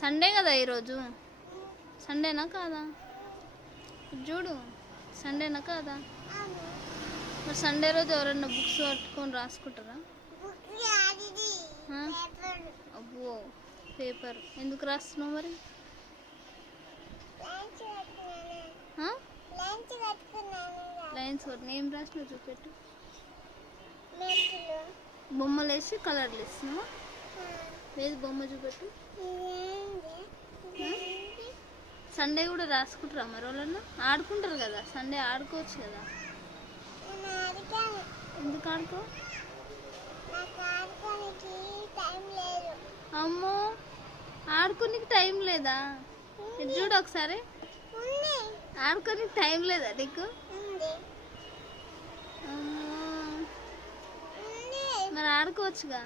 Sunday కదా ఈరోజు. సండేనా కాదా? చూడు, సండేనా కాదా? మరి సండే రోజు ఎవరన్నా బుక్స్ పట్టుకొని రాసుకుంటారా? అబ్బో, పేపర్ ఎందుకు రాస్తున్నావు మరి? లైన్స్ కొట్టిన. ఏం రాసినావు చూపెట్టు. బొమ్మలు వేసి కలర్లు ఇస్తున్నావా? లేదు, బొమ్మ చూపెట్టు. సండే కూడా రాసుకుంటారా మరి వాళ్ళన్నా? ఆడుకుంటారు కదా సండే, ఆడుకోవచ్చు కదా. ఎందుకు ఆడుకో? అమ్మో, ఆడుకోనికి టైం లేదా? ఇది చూడు ఒకసారి. ఆడుకోనికి టైం లేదా నీకు? మరి ఆడుకోవచ్చుగా.